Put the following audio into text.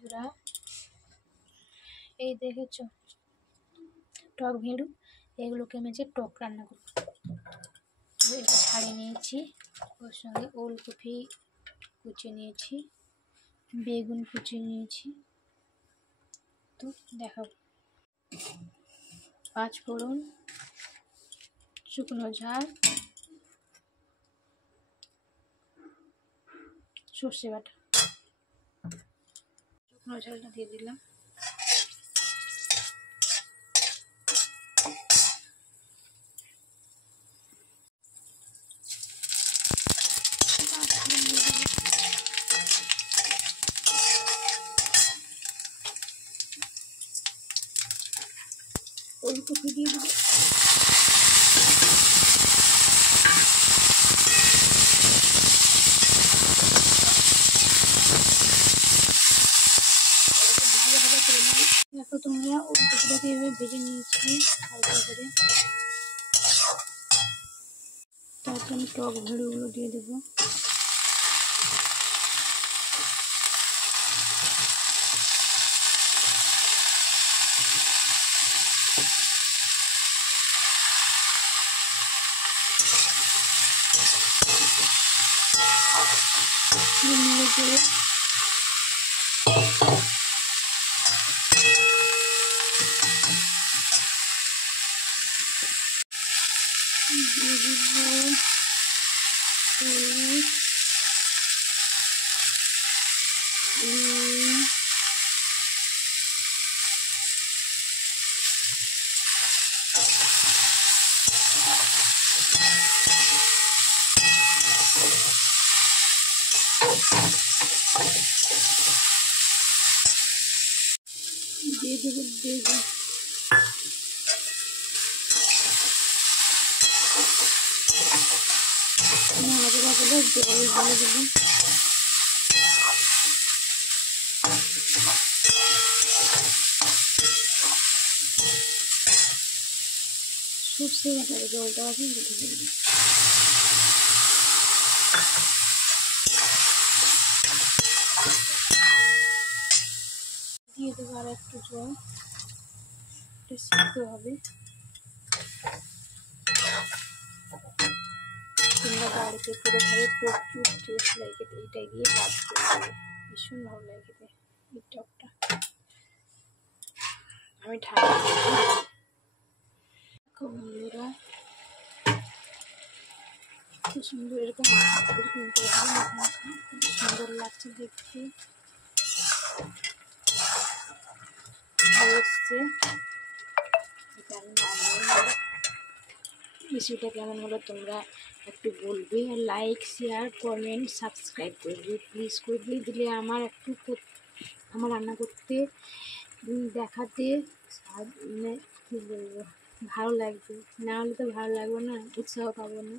বন্ধুরা, এই দেখেছো টক ভেড়ু, এগুলোকে আমি যে টক রান্না করব। এটা ছাড়িয়ে নিয়েছি, ওর সঙ্গে ওলকপি কুচিয়ে নিয়েছি, বেগুন কুচিয়ে নিয়েছি। তো দেখাবো। 5 ফোড়ন, শুকনো ঝাল, সর্ষে বাটা। শুকনো ঝালটা দিয়ে দিলাম। ওলকপি দিয়ে দেবো। দেখো তোমরা, ওলকপিটাকে এভাবে ভেজে নিয়েছি হালকা করে। তারপর আমি টক ভেড়ুগুলো দিয়ে দেবো। দিয়ে দেবো বেগুন। নাড়াচাড়া করে জল ঢেলে দেবো। সর্ষে বাটার জলটা আছে ঢেলে দেবো। দিয়ে দেবো আর একটু জল, সিদ্ধ হবে। তোমরা বাড়িতে করে খাবে, প্রচুর টেস্ট লাগে। এইটা দিয়ে কাজ করবে, ভীষণ ভালো লাগে এই টকটা। আমি ঠান্ডা বন্ধুরা, খুব সুন্দর এরকম সুন্দর লাগছে দেখতে। রেসিপিটা কেমন হলো তোমরা একটু বলবে, আর লাইক, শেয়ার, কমেন্ট, সাবস্ক্রাইব করবে প্লিজ। করে দিলে আমার একটু আমার রান্না করতে দেখাতে মানে কী বলবো, ভালো লাগবে। না হলে তো ভালো লাগবে না, উৎসাহ পাবো না।